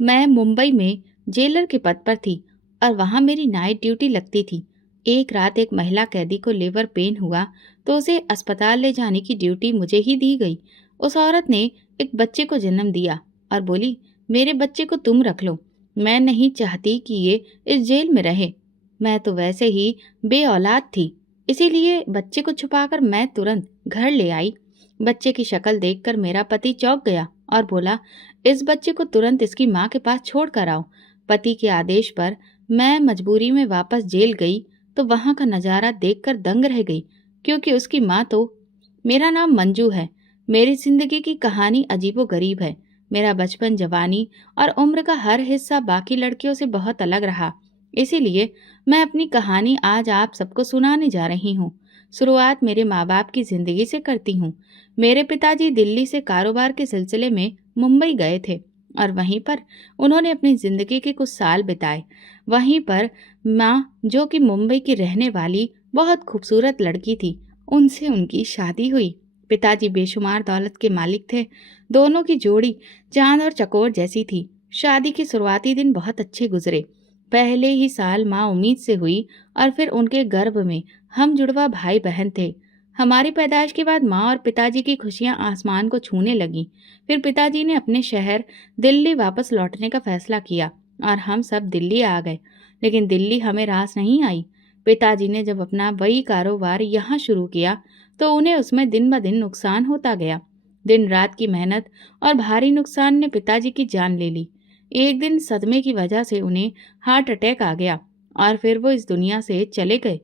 मैं मुंबई में जेलर के पद पर थी और वहां मेरी नाइट ड्यूटी लगती थी। एक रात एक महिला कैदी को लिवर पेन हुआ तो उसे अस्पताल ले जाने की ड्यूटी मुझे ही दी गई। उस औरत ने एक बच्चे को जन्म दिया और बोली, मेरे बच्चे को तुम रख लो, मैं नहीं चाहती कि ये इस जेल में रहे। मैं तो वैसे ही बे औलाद थी, इसीलिए बच्चे को छुपाकर मैं तुरंत घर ले आई। बच्चे की शक्ल देखकर मेरा पति चौंक गया और बोला, इस बच्चे को तुरंत इसकी माँ के पास छोड़ कर आओ। पति के आदेश पर मैं मजबूरी में वापस जेल गई तो वहां का नजारा देखकर दंग रह गई, क्योंकि उसकी माँ तो। मेरा नाम मंजू है। मेरी जिंदगी की कहानी अजीबोगरीब है। मेरा बचपन, जवानी और उम्र का हर हिस्सा बाकी लड़कियों से बहुत अलग रहा। इसीलिए मैं अपनी कहानी आज आप सबको सुनाने जा रही हूँ। शुरुआत मेरे माँ बाप की जिंदगी से करती हूँ। मेरे पिताजी दिल्ली से कारोबार के सिलसिले में मुंबई गए थे और वहीं पर उन्होंने अपनी जिंदगी के कुछ साल बिताए। वहीं पर माँ, जो कि मुंबई की रहने वाली बहुत खूबसूरत लड़की थी, उनसे उनकी शादी हुई। पिताजी बेशुमार दौलत के मालिक थे। दोनों की जोड़ी चांद और चकोर जैसी थी। शादी के शुरुआती दिन बहुत अच्छे गुजरे। पहले ही साल माँ उम्मीद से हुई और फिर उनके गर्भ में हम जुड़वा भाई बहन थे। हमारी पैदाइश के बाद माँ और पिताजी की खुशियां आसमान को छूने लगीं। फिर पिताजी ने अपने शहर दिल्ली वापस लौटने का फैसला किया और हम सब दिल्ली आ गए। लेकिन दिल्ली हमें रास नहीं आई। पिताजी ने जब अपना वही कारोबार यहाँ शुरू किया तो उन्हें उसमें दिन ब दिन नुकसान होता गया। दिन रात की मेहनत और भारी नुकसान ने पिताजी की जान ले ली। एक दिन सदमे की वजह से उन्हें हार्ट अटैक आ गया और फिर वो इस दुनिया से चले गए।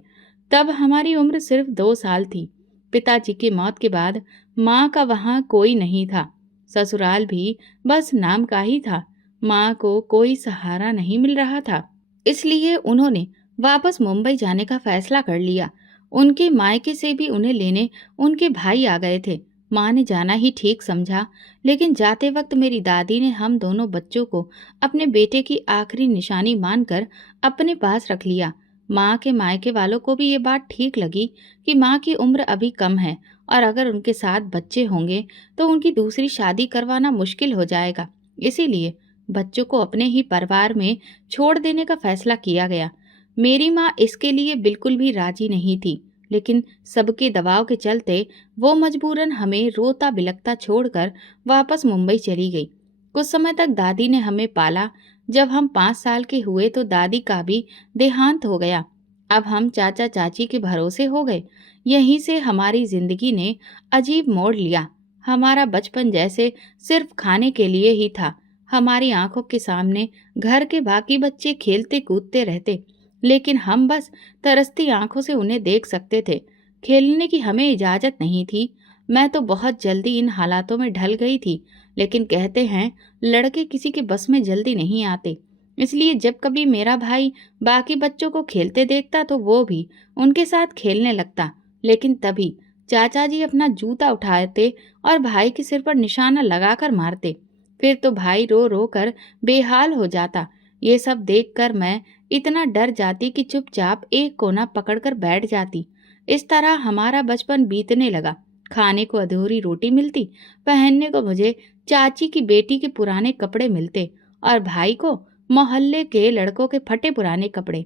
तब हमारी उम्र सिर्फ 2 साल थी। पिताजी की मौत के बाद माँ का वहाँ कोई नहीं था। ससुराल भी बस नाम का ही था। माँ को कोई सहारा नहीं मिल रहा था, इसलिए उन्होंने वापस मुंबई जाने का फैसला कर लिया। उनके मायके से भी उन्हें लेने उनके भाई आ गए थे। माँ ने जाना ही ठीक समझा, लेकिन जाते वक्त मेरी दादी ने हम दोनों बच्चों को अपने बेटे की आखिरी निशानी मानकर अपने पास रख लिया। माँ के मायके वालों को भी ये बात ठीक लगी कि माँ की उम्र अभी कम है और अगर उनके साथ बच्चे होंगे तो उनकी दूसरी शादी करवाना मुश्किल हो जाएगा। इसीलिए बच्चों को अपने ही परिवार में छोड़ देने का फैसला किया गया। मेरी माँ इसके लिए बिल्कुल भी राजी नहीं थी, लेकिन सबके दबाव के चलते वो मजबूरन हमें रोता बिलखता छोड़कर वापस मुंबई चली गई। कुछ समय तक दादी ने हमें पाला। जब हम 5 साल के हुए तो दादी का भी देहांत हो गया। अब हम चाचा चाची के भरोसे हो गए। यहीं से हमारी जिंदगी ने अजीब मोड़ लिया। हमारा बचपन जैसे सिर्फ खाने के लिए ही था। हमारी आंखों के सामने घर के बाकी बच्चे खेलते कूदते रहते, लेकिन हम बस तरसती आंखों से उन्हें देख सकते थे। खेलने की हमें इजाजत नहीं थी। मैं तो बहुत जल्दी इन हालातों में ढल गई थी, लेकिन कहते हैं लड़के किसी के बस में जल्दी नहीं आते। इसलिए जब कभी मेरा भाई बाकी बच्चों को खेलते देखता तो वो भी उनके साथ खेलने लगता। लेकिन तभी चाचा जी अपना जूता उठाते और भाई के सिर पर निशाना लगाकर मारते। फिर तो भाई रो रो कर बेहाल हो जाता। ये सब देखकर मैं इतना डर जाती कि चुपचाप एक कोना पकड़कर बैठ जाती। इस तरह हमारा बचपन बीतने लगा। खाने को अधूरी रोटी मिलती, पहनने को मुझे चाची की बेटी के पुराने कपड़े मिलते और भाई को मोहल्ले के लड़कों के फटे पुराने कपड़े।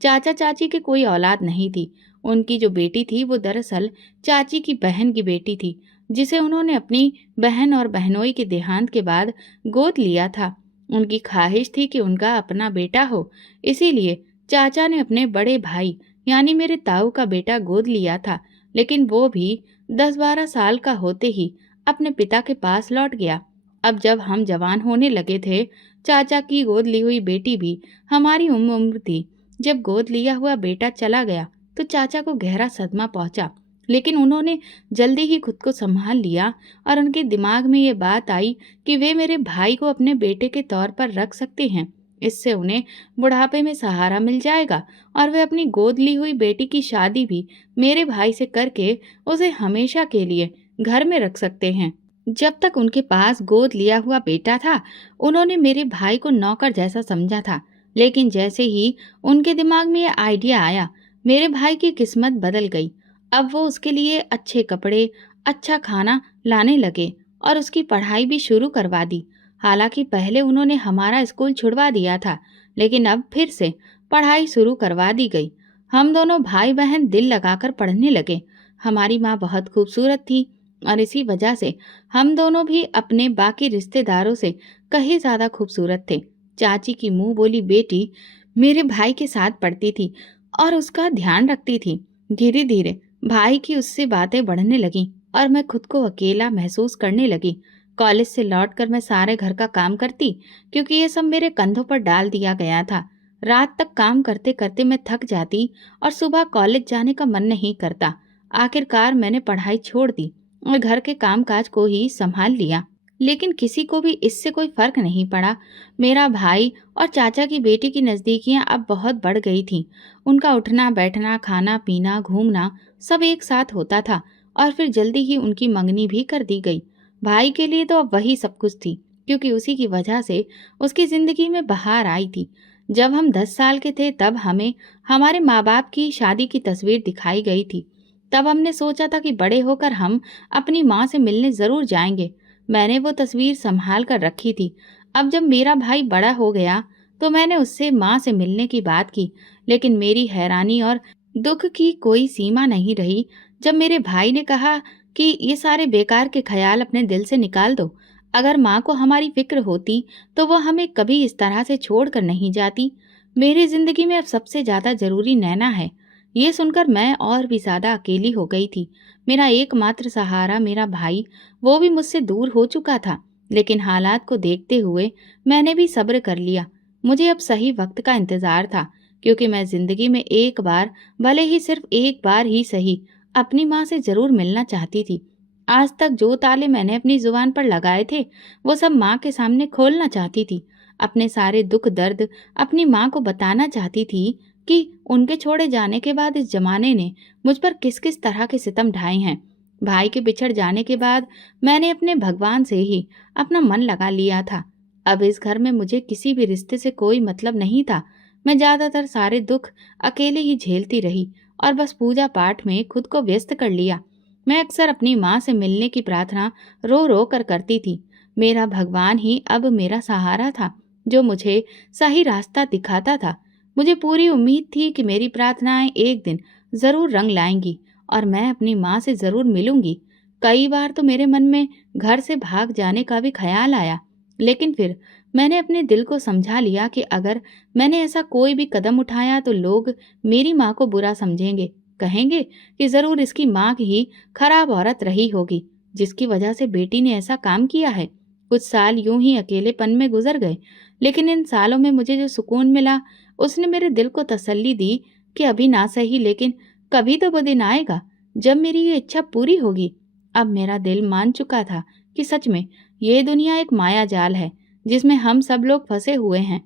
चाचा चाची के कोई औलाद नहीं थी। उनकी जो बेटी थी वो दरअसल चाची की बहन की बेटी थी, जिसे उन्होंने अपनी बहन और बहनोई के देहांत के बाद गोद लिया था। उनकी ख्वाहिश थी कि उनका अपना बेटा हो, इसीलिए चाचा ने अपने बड़े भाई यानी मेरे ताऊ का बेटा गोद लिया था। लेकिन वो भी 10-12 साल का होते ही अपने पिता के पास लौट गया। अब जब हम जवान होने लगे थे, चाचा की गोद ली हुई बेटी भी हमारी उम्र थी। जब गोद लिया हुआ बेटा चला गया तो चाचा को गहरा सदमा पहुंचा, लेकिन उन्होंने जल्दी ही खुद को संभाल लिया और उनके दिमाग में ये बात आई कि वे मेरे भाई को अपने बेटे के तौर पर रख सकते हैं। इससे उन्हें बुढ़ापे में सहारा मिल जाएगा और वे अपनी गोद ली हुई बेटी की शादी भी मेरे भाई से करके उसे हमेशा के लिए घर में रख सकते हैं। जब तक उनके पास गोद लिया हुआ बेटा था, उन्होंने मेरे भाई को नौकर जैसा समझा था। लेकिन जैसे ही उनके दिमाग में यह आइडिया आया, मेरे भाई की किस्मत बदल गई। अब वो उसके लिए अच्छे कपड़े, अच्छा खाना लाने लगे और उसकी पढ़ाई भी शुरू करवा दी। हालांकि पहले उन्होंने हमारा स्कूल छुड़वा दिया था, लेकिन अब फिर से पढ़ाई शुरू करवा दी गई। हम दोनों भाई बहन दिल लगाकर पढ़ने लगे। हमारी माँ बहुत खूबसूरत थी और इसी वजह से हम दोनों भी अपने बाकी रिश्तेदारों से कहीं ज्यादा खूबसूरत थे। चाची की मुंह बोली बेटी मेरे भाई के साथ पढ़ती थी और उसका ध्यान रखती थी। धीरे धीरे भाई की उससे बातें बढ़ने लगीं और मैं खुद को अकेला महसूस करने लगी। कॉलेज से लौटकर मैं सारे घर का काम करती, क्योंकि ये सब मेरे कंधों पर डाल दिया गया था। रात तक काम करते करते मैं थक जाती और सुबह कॉलेज जाने का मन नहीं करता। आखिरकार मैंने पढ़ाई छोड़ दी और घर के कामकाज को ही संभाल लिया। लेकिन किसी को भी इससे कोई फर्क नहीं पड़ा। मेरा भाई और चाचा की बेटी की नज़दीकियां अब बहुत बढ़ गई थीं। उनका उठना बैठना, खाना पीना, घूमना सब एक साथ होता था और फिर जल्दी ही उनकी मंगनी भी कर दी गई। भाई के लिए तो अब वही सब कुछ थी, क्योंकि उसी की वजह से उसकी ज़िंदगी में बहार आई थी। जब हम 10 साल के थे तब हमें हमारे माँ बाप की शादी की तस्वीर दिखाई गई थी। तब हमने सोचा था कि बड़े होकर हम अपनी माँ से मिलने ज़रूर जाएंगे। मैंने वो तस्वीर संभाल कर रखी थी। अब जब मेरा भाई बड़ा हो गया तो मैंने उससे माँ से मिलने की बात की, लेकिन मेरी हैरानी और दुख की कोई सीमा नहीं रही जब मेरे भाई ने कहा कि ये सारे बेकार के ख्याल अपने दिल से निकाल दो। अगर माँ को हमारी फिक्र होती तो वो हमें कभी इस तरह से छोड़ कर नहीं जाती। मेरी जिंदगी में अब सबसे ज्यादा जरूरी नैना है। ये सुनकर मैं और भी ज्यादा अकेली हो गई थी। मेरा एकमात्र सहारा मेरा भाई, वो भी मुझसे दूर हो चुका था। लेकिन हालात को देखते हुए मैंने भी सब्र कर लिया। मुझे अब सही वक्त का इंतजार था, क्योंकि मैं जिंदगी में एक बार, भले ही सिर्फ एक बार ही सही, अपनी माँ से जरूर मिलना चाहती थी। आज तक जो ताले मैंने अपनी जुबान पर लगाए थे वो सब माँ के सामने खोलना चाहती थी। अपने सारे दुख दर्द अपनी माँ को बताना चाहती थी कि उनके छोड़े जाने के बाद इस जमाने ने मुझ पर किस किस तरह के सितम ढाए हैं। भाई के बिछड़ जाने के बाद मैंने अपने भगवान से ही अपना मन लगा लिया था। अब इस घर में मुझे किसी भी रिश्ते से कोई मतलब नहीं था। मैं ज्यादातर सारे दुख अकेले ही झेलती रही और बस पूजा पाठ में खुद को व्यस्त कर लिया। मैं अक्सर अपनी माँ से मिलने की प्रार्थना रो रो कर करती थी। मेरा भगवान ही अब मेरा सहारा था, जो मुझे सही रास्ता दिखाता था। मुझे पूरी उम्मीद थी कि मेरी प्रार्थनाएं एक दिन जरूर रंग लाएंगी और मैं अपनी माँ से जरूर मिलूंगी। कई बार तो मेरे मन में घर से भाग जाने का भी ख्याल आया, लेकिन फिर मैंने अपने दिल को समझा लिया कि अगर मैंने ऐसा कोई भी कदम उठाया तो लोग मेरी माँ को बुरा समझेंगे, कहेंगे कि जरूर इसकी माँ ही खराब औरत रही होगी जिसकी वजह से बेटी ने ऐसा काम किया है। कुछ साल यूं ही अकेलेपन में गुजर गए, लेकिन इन सालों में मुझे जो सुकून मिला उसने मेरे दिल को तसल्ली दी कि अभी ना सही, लेकिन कभी तो वो दिन आएगा जब मेरी ये इच्छा पूरी होगी। अब मेरा दिल मान चुका था कि सच में ये दुनिया एक माया जाल है जिसमें हम सब लोग फंसे हुए हैं।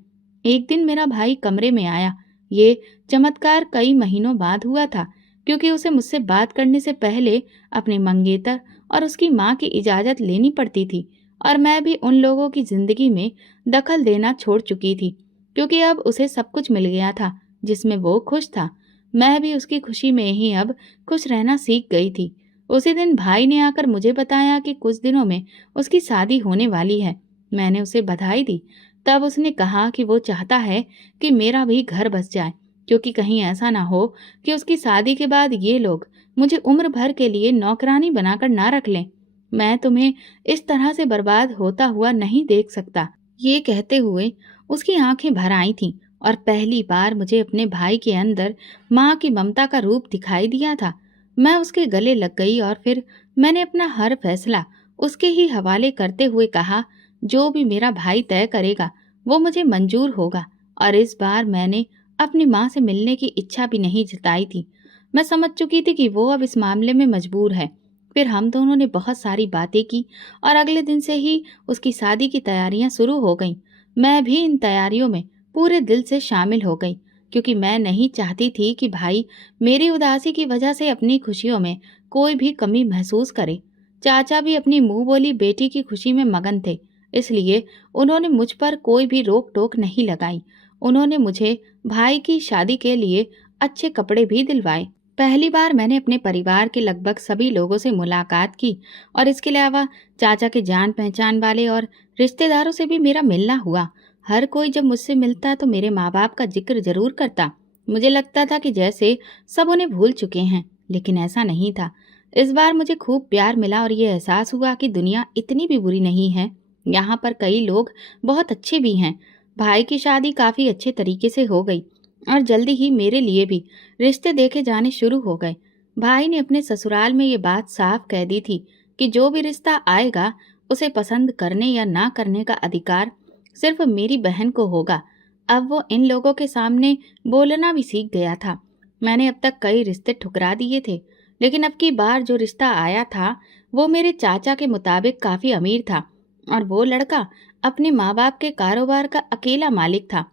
एक दिन मेरा भाई कमरे में आया। ये चमत्कार कई महीनों बाद हुआ था, क्योंकि उसे मुझसे बात करने से पहले अपने मंगेतर और उसकी माँ की इजाज़त लेनी पड़ती थी, और मैं भी उन लोगों की जिंदगी में दखल देना छोड़ चुकी थी, क्योंकि अब उसे सब कुछ मिल गया था जिसमें वो खुश था। मैं भी उसकी खुशी में ही अब खुश रहना सीख गई थी। उसी दिन भाई ने आकर मुझे बताया कि कुछ दिनों में उसकी शादी होने वाली है। मैंने उसे बधाई दी। तब उसने कहा कि वो चाहता है कि मेरा भी घर बस जाए, क्योंकि कहीं ऐसा ना हो कि उसकी शादी के बाद ये लोग मुझे उम्र भर के लिए नौकरानी बनाकर ना रख लें। मैं तुम्हें इस तरह से बर्बाद होता हुआ नहीं देख सकता। ये कहते हुए उसकी आंखें भर आई थीं और पहली बार मुझे अपने भाई के अंदर माँ की ममता का रूप दिखाई दिया था। मैं उसके गले लग गई और फिर मैंने अपना हर फैसला उसके ही हवाले करते हुए कहा, जो भी मेरा भाई तय करेगा वो मुझे मंजूर होगा। और इस बार मैंने अपनी माँ से मिलने की इच्छा भी नहीं जताई थी। मैं समझ चुकी थी कि वो अब इस मामले में मजबूर है। फिर हम दोनों ने बहुत सारी बातें की और अगले दिन से ही उसकी शादी की तैयारियां शुरू हो गईं। मैं भी इन तैयारियों में पूरे दिल से शामिल हो गई, क्योंकि मैं नहीं चाहती थी कि भाई मेरी उदासी की वजह से अपनी खुशियों में कोई भी कमी महसूस करे। चाचा भी अपनी मुंह बोली बेटी की खुशी में मगन थे, इसलिए उन्होंने मुझ पर कोई भी रोक टोक नहीं लगाई। उन्होंने मुझे भाई की शादी के लिए अच्छे कपड़े भी दिलवाए। पहली बार मैंने अपने परिवार के लगभग सभी लोगों से मुलाकात की और इसके अलावा चाचा के जान पहचान वाले और रिश्तेदारों से भी मेरा मिलना हुआ। हर कोई जब मुझसे मिलता तो मेरे माँ बाप का जिक्र जरूर करता। मुझे लगता था कि जैसे सब उन्हें भूल चुके हैं, लेकिन ऐसा नहीं था। इस बार मुझे खूब प्यार मिला और ये एहसास हुआ कि दुनिया इतनी भी बुरी नहीं है। यहाँ पर कई लोग बहुत अच्छे भी हैं। भाई की शादी काफ़ी अच्छे तरीके से हो गई और जल्दी ही मेरे लिए भी रिश्ते देखे जाने शुरू हो गए। भाई ने अपने ससुराल में ये बात साफ कह दी थी कि जो भी रिश्ता आएगा उसे पसंद करने या ना करने का अधिकार सिर्फ मेरी बहन को होगा। अब वो इन लोगों के सामने बोलना भी सीख गया था। मैंने अब तक कई रिश्ते ठुकरा दिए थे, लेकिन अब की बार जो रिश्ता आया था वो मेरे चाचा के मुताबिक काफ़ी अमीर था और वो लड़का अपने माँ बाप के कारोबार का अकेला मालिक था।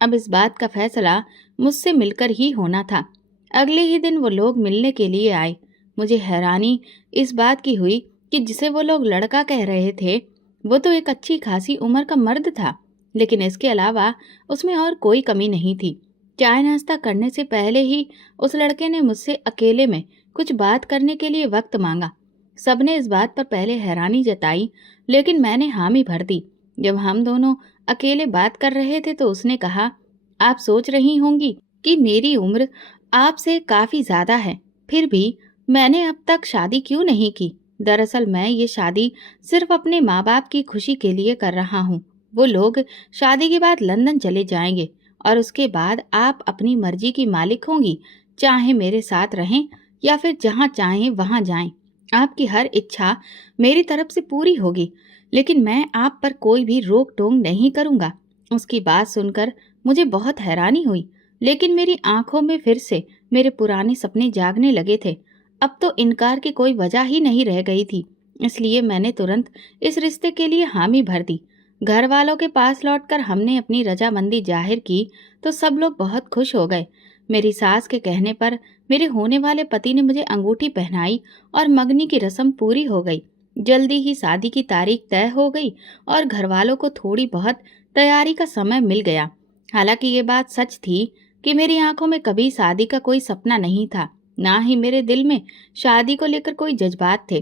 अब इस बात का फैसला मुझसे मिलकर ही होना था। अगले ही दिन वो लोग मिलने के लिए आए। मुझे हैरानी इस बात की हुई कि जिसे वो लोग लड़का कह रहे थे वो तो एक अच्छी खासी उम्र का मर्द था, लेकिन इसके अलावा उसमें और कोई कमी नहीं थी। चाय नाश्ता करने से पहले ही उस लड़के ने मुझसे अकेले में कुछ बात करने के लिए वक्त मांगा। सबने इस बात पर पहले हैरानी जताई, लेकिन मैंने हामी भर दी। जब हम दोनों अकेले बात कर रहे थे तो उसने कहा, आप सोच रही होंगी कि मेरी उम्र आपसे काफ़ी ज़्यादा है, फिर भी मैंने अब तक शादी क्यों नहीं की। दरअसल मैं ये शादी सिर्फ अपने माँ बाप की खुशी के लिए कर रहा हूँ। वो लोग शादी के बाद लंदन चले जाएंगे और उसके बाद आप अपनी मर्जी की मालिक होंगी, चाहे मेरे साथ रहें या फिर जहाँ चाहें वहाँ जाएं। आपकी हर इच्छा मेरी तरफ से पूरी होगी, लेकिन मैं आप पर कोई भी रोक टोक नहीं करूँगा। उसकी बात सुनकर मुझे बहुत हैरानी हुई, लेकिन मेरी आंखों में फिर से मेरे पुराने सपने जागने लगे थे। अब तो इनकार की कोई वजह ही नहीं रह गई थी, इसलिए मैंने तुरंत इस रिश्ते के लिए हामी भर दी। घर वालों के पास लौटकर हमने अपनी रजामंदी जाहिर की तो सब लोग बहुत खुश हो गए। मेरी सास के कहने पर मेरे होने वाले पति ने मुझे अंगूठी पहनाई और मंगनी की रस्म पूरी हो गई। जल्दी ही शादी की तारीख तय हो गई और घर वालों को थोड़ी बहुत तैयारी का समय मिल गया। हालांकि ये बात सच थी कि मेरी आंखों में कभी शादी का कोई सपना नहीं था, ना ही मेरे दिल में शादी को लेकर कोई जज्बात थे।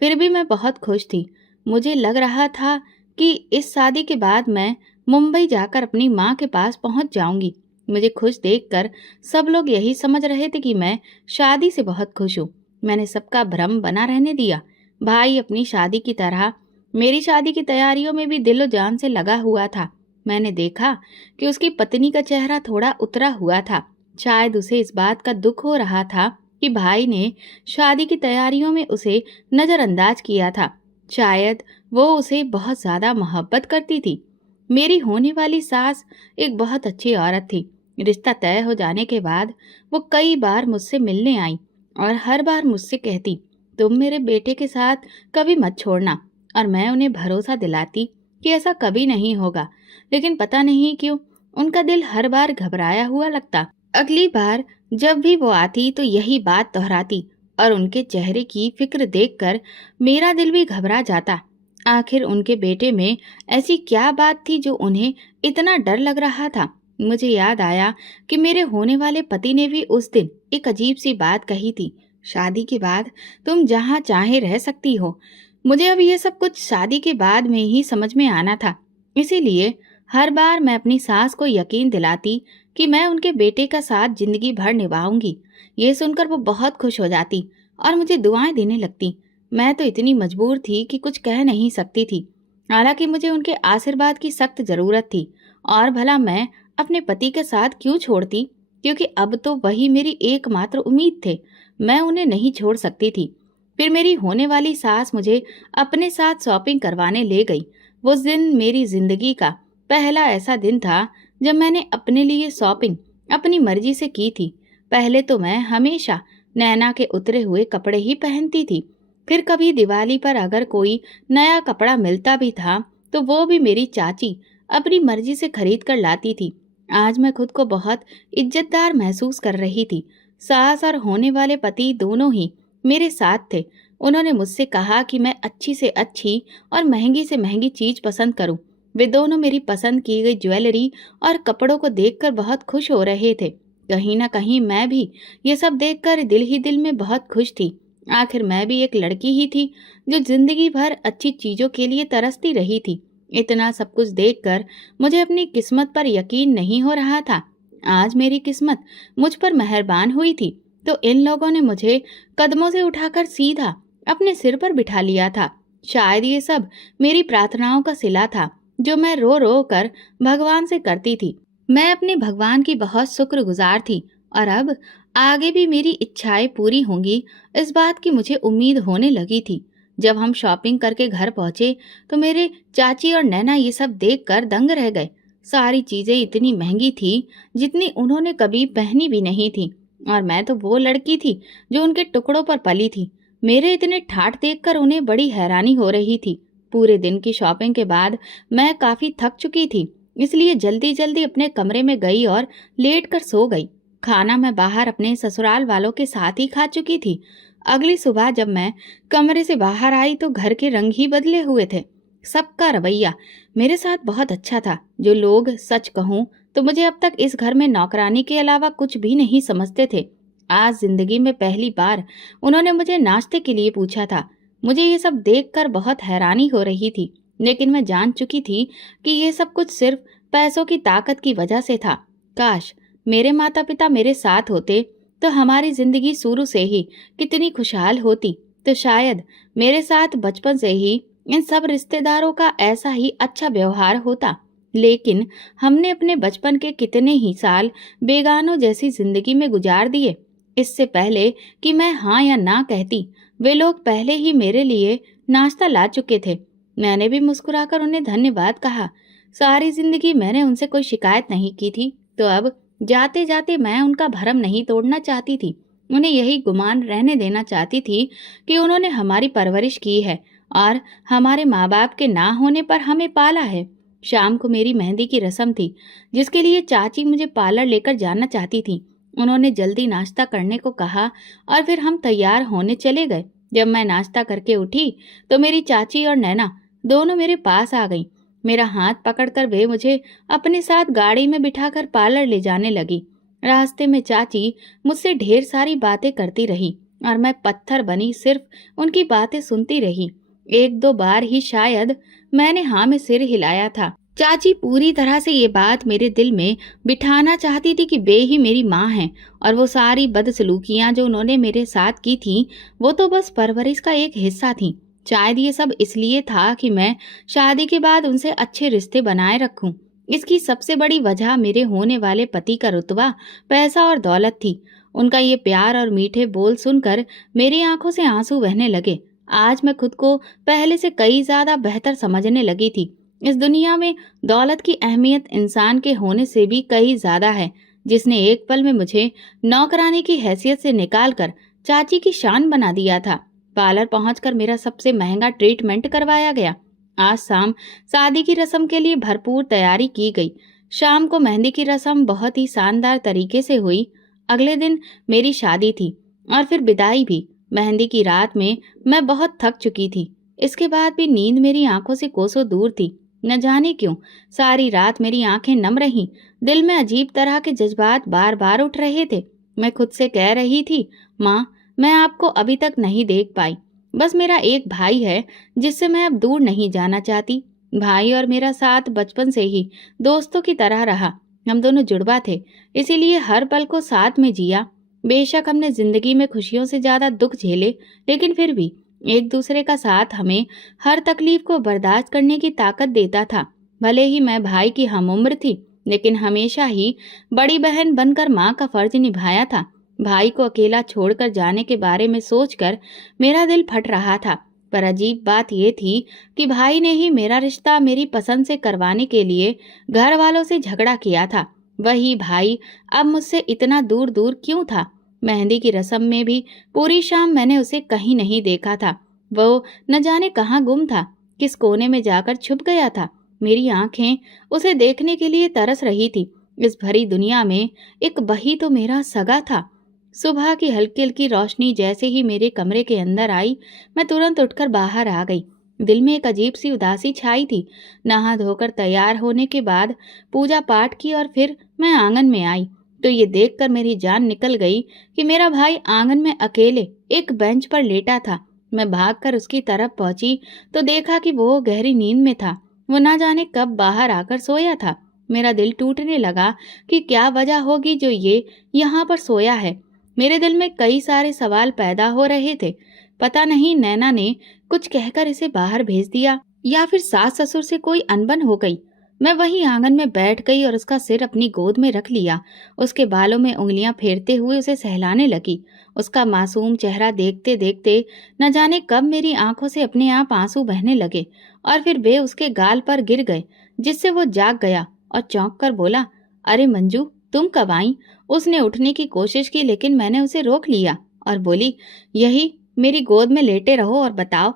फिर भी मैं बहुत खुश थी। मुझे लग रहा था कि इस शादी के बाद मैं मुंबई जाकर अपनी माँ के पास पहुँच जाऊंगी। मुझे खुश देखकर सब लोग यही समझ रहे थे कि मैं शादी से बहुत खुश हूँ। मैंने सबका भ्रम बना रहने दिया। भाई अपनी शादी की तरह मेरी शादी की तैयारियों में भी दिलो जान से लगा हुआ था। मैंने देखा कि उसकी पत्नी का चेहरा थोड़ा उतरा हुआ था। शायद उसे इस बात का दुख हो रहा था कि भाई ने शादी की तैयारियों में उसे नज़रअंदाज किया था। शायद वो उसे बहुत ज़्यादा मोहब्बत करती थी। मेरी होने वाली सास एक बहुत अच्छी औरत थी। रिश्ता तय हो जाने के बाद वो कई बार मुझसे मिलने आई और हर बार मुझसे कहती, तुम मेरे बेटे के साथ कभी मत छोड़ना। और मैं उन्हें भरोसा दिलाती कि ऐसा कभी नहीं होगा, लेकिन पता नहीं क्यों उनका दिल हर बार घबराया हुआ लगता। अगली बार जब भी वो आती तो यही बात दोहराती और उनके चेहरे की फिक्र देखकर मेरा दिल भी घबरा जाता। आखिर उनके बेटे में ऐसी क्या बात थी जो उन्हें इतना डर लग रहा था। मुझे याद आया कि मेरे होने वाले पति ने भी उस दिन एक अजीब सी बात कही थी, शादी के बाद तुम जहाँ चाहे रह सकती हो। मुझे अब ये सब कुछ शादी के बाद में ही समझ में आना था, इसीलिए हर बार मैं अपनी सास को यकीन दिलाती कि मैं उनके बेटे का साथ जिंदगी भर निभाऊंगी। ये सुनकर वो बहुत खुश हो जाती और मुझे दुआएं देने लगती। मैं तो इतनी मजबूर थी कि कुछ कह नहीं सकती थी। हालांकि मुझे उनके आशीर्वाद की सख्त जरूरत थी, और भला मैं अपने पति के साथ क्यों छोड़ती, क्योंकि अब तो वही मेरी एकमात्र उम्मीद थे। मैं उन्हें नहीं छोड़ सकती थी। फिर मेरी होने वाली सास मुझे अपने साथ शॉपिंग करवाने ले गई। वो दिन मेरी जिंदगी का पहला ऐसा दिन था जब मैंने अपने लिए शॉपिंग अपनी मर्जी से की थी। पहले तो मैं हमेशा नैना के उतरे हुए कपड़े ही पहनती थी। फिर कभी दिवाली पर अगर कोई नया कपड़ा मिलता भी था तो वो भी मेरी चाची अपनी मर्जी से खरीद कर लाती थी। आज मैं खुद को बहुत इज्जतदार महसूस कर रही थी। सास और होने वाले पति दोनों ही मेरे साथ थे। उन्होंने मुझसे कहा कि मैं अच्छी से अच्छी और महंगी से महंगी चीज पसंद करूं। वे दोनों मेरी पसंद की गई ज्वेलरी और कपड़ों को देखकर बहुत खुश हो रहे थे। कहीं ना कहीं मैं भी ये सब देखकर दिल ही दिल में बहुत खुश थी। आखिर मैं भी एक लड़की ही थी जो जिंदगी भर अच्छी चीजों के लिए तरसती रही थी। इतना सब कुछ देखकर मुझे अपनी किस्मत पर यकीन नहीं हो रहा था। आज मेरी किस्मत मुझ पर मेहरबान हुई थी तो इन लोगों ने मुझे कदमों से उठाकर सीधा अपने सिर पर बिठा लिया था। शायद ये सब मेरी प्रार्थनाओं का सिला था जो मैं रो रो कर भगवान से करती थी। मैं अपने भगवान की बहुत शुक्रगुजार थी और अब आगे भी मेरी इच्छाएं पूरी होंगी इस बात की मुझे उम्मीद होने लगी थी। जब हम शॉपिंग करके घर पहुंचे तो मेरे चाची और नैना ये सब देखकर दंग रह गए। सारी चीजें इतनी महंगी थी जितनी उन्होंने कभी पहनी भी नहीं थी, और मैं तो वो लड़की थी जो उनके टुकड़ों पर पली थी। मेरे इतने ठाठ देखकर उन्हें बड़ी हैरानी हो रही थी। पूरे दिन की शॉपिंग के बाद मैं काफी थक चुकी थी, इसलिए जल्दी जल्दी अपने कमरे में गई और लेट कर सो गई। खाना मैं बाहर अपने ससुराल वालों के साथ ही खा चुकी थी। अगली सुबह जब मैं कमरे से बाहर आई तो घर के रंग ही बदले हुए थे। सबका रवैया मेरे साथ बहुत अच्छा था। जो लोग सच कहूं तो मुझे अब तक इस घर में नौकरानी के अलावा कुछ भी नहीं समझते थे। आज जिंदगी में पहली बार उन्होंने मुझे नाश्ते के लिए पूछा था। मुझे ये सब देखकर बहुत हैरानी हो रही थी, लेकिन मैं जान चुकी थी कि ये सब कुछ सिर्फ पैसों की ताकत की वजह से था। काश मेरे माता पिता मेरे साथ होते तो हमारी जिंदगी शुरू से ही कितनी खुशहाल होती। तो शायद मेरे साथ बचपन से ही इन सब रिश्तेदारों का ऐसा ही अच्छा व्यवहार होता। लेकिन हमने अपने बचपन के कितने ही साल बेगानों जैसी जिंदगी में गुजार दिए। इससे पहले कि मैं हाँ या ना कहती, वे लोग पहले ही मेरे लिए नाश्ता ला चुके थे। मैंने भी मुस्कुराकर उन्हें धन्यवाद कहा। सारी जिंदगी मैंने उनसे कोई शिकायत नहीं की थी, तो अब जाते जाते मैं उनका भरम नहीं तोड़ना चाहती थी। उन्हें यही गुमान रहने देना चाहती थी कि उन्होंने हमारी परवरिश की है और हमारे माँ बाप के ना होने पर हमें पाला है। शाम को मेरी मेहंदी की रस्म थी जिसके लिए चाची मुझे पार्लर लेकर जाना चाहती थी। उन्होंने जल्दी नाश्ता करने को कहा और फिर हम तैयार होने चले गए। जब मैं नाश्ता करके उठी तो मेरी चाची और नैना दोनों मेरे पास आ गईं। मेरा हाथ पकड़कर वे मुझे अपने साथ गाड़ी में बिठाकर पार्लर ले जाने लगी। रास्ते में चाची मुझसे ढेर सारी बातें करती रही और मैं पत्थर बनी सिर्फ उनकी बातें सुनती रही। एक दो बार ही शायद मैंने हाँ में सिर हिलाया था। चाची पूरी तरह से ये बात मेरे दिल में बिठाना चाहती थी कि वे ही मेरी माँ हैं और वो सारी बदसलूकियां जो उन्होंने मेरे साथ की थी वो तो बस परवरिश का एक हिस्सा थी। शायद ये सब इसलिए था कि मैं शादी के बाद उनसे अच्छे रिश्ते बनाए रखूं। इसकी सबसे बड़ी वजह मेरे होने वाले पति का रुतबा, पैसा और दौलत थी। उनका ये प्यार और मीठे बोल सुनकर मेरी आंखों से आंसू बहने लगे। आज मैं खुद को पहले से कई ज्यादा बेहतर समझने लगी थी। इस दुनिया में दौलत की अहमियत इंसान के होने से भी कहीं ज्यादा है, जिसने एक पल में मुझे नौकरानी की हैसियत से निकालकर चाची की शान बना दिया था। पार्लर पहुंचकर मेरा सबसे महंगा ट्रीटमेंट करवाया गया। आज शाम शादी की रस्म के लिए भरपूर तैयारी की गई। शाम को मेहंदी की रस्म बहुत ही शानदार तरीके से हुई। अगले दिन मेरी शादी थी और फिर विदाई भी। मेहंदी की रात में मैं बहुत थक चुकी थी। इसके बाद भी नींद मेरी आंखों से कोसों दूर थी। न जाने क्यों सारी रात मेरी आंखें नम रहीं। दिल में अजीब तरह के जज्बात बार बार उठ रहे थे। मैं खुद से कह रही थी, माँ मैं आपको अभी तक नहीं देख पाई। बस मेरा एक भाई है जिससे मैं अब दूर नहीं जाना चाहती। भाई और मेरा साथ बचपन से ही दोस्तों की तरह रहा। हम दोनों जुड़वा थे, इसीलिए हर पल को साथ में जिया। बेशक हमने जिंदगी में खुशियों से ज्यादा दुख झेले, लेकिन फिर भी एक दूसरे का साथ हमें हर तकलीफ को बर्दाश्त करने की ताकत देता था। भले ही मैं भाई की हमउम्र थी, लेकिन हमेशा ही बड़ी बहन बनकर माँ का फर्ज निभाया था। भाई को अकेला छोड़कर जाने के बारे में सोचकर मेरा दिल फट रहा था। पर अजीब बात यह थी कि भाई ने ही मेरा रिश्ता मेरी पसंद से करवाने के लिए घर वालों से झगड़ा किया था। वही भाई अब मुझसे इतना दूर दूर क्यों था? मेहंदी की रस्म में भी पूरी शाम मैंने उसे कहीं नहीं देखा था। वो न जाने कहाँ गुम था, किस कोने में जाकर छुप गया था। मेरी आंखें उसे देखने के लिए तरस रही थी। इस भरी दुनिया में एक वही तो मेरा सगा था। सुबह की हल्की हल्की रोशनी जैसे ही मेरे कमरे के अंदर आई, मैं तुरंत उठकर बाहर आ गई। दिल में एक अजीब सी उदासी छाई थी। नहा धोकर तैयार होने के बाद पूजा पाठ की और फिर मैं आंगन में आई। तो ये देखकर मेरी जान निकल गई कि मेरा भाई आंगन में अकेले एक बेंच पर लेटा था। मैं भागकर उसकी तरफ पहुंची तो देखा कि वो गहरी नींद में था। वो ना जाने कब बाहर आकर सोया था। मेरा दिल टूटने लगा कि क्या वजह होगी जो ये यहाँ पर सोया है। मेरे दिल में कई सारे सवाल पैदा हो रहे थे। पता नहीं नैना ने कुछ कहकर इसे बाहर भेज दिया या फिर सास ससुर से कोई अनबन हो गई। मैं वहीं आंगन में बैठ गई और उसका सिर अपनी गोद में रख लिया। उसके बालों में उंगलियां फेरते हुए उसे सहलाने लगी। उसका मासूम चेहरा देखते देखते न जाने कब मेरी आंखों से अपने आप आंसू बहने लगे और फिर वे उसके गाल पर गिर गए, जिससे वो जाग गया और चौंक कर बोला, अरे मंजू, तुम कब आई? उसने उठने की कोशिश की लेकिन मैंने उसे रोक लिया और बोली, यही मेरी गोद में लेटे रहो और बताओ,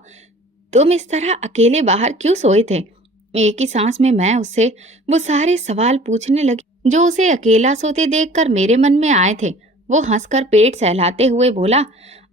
तुम इस तरह अकेले बाहर क्यों सोए थे? एक ही सांस में मैं उससे वो सारे सवाल पूछने लगी जो उसे अकेला सोते देखकर मेरे मन में आए थे। वो हंसकर पेट सहलाते हुए बोला,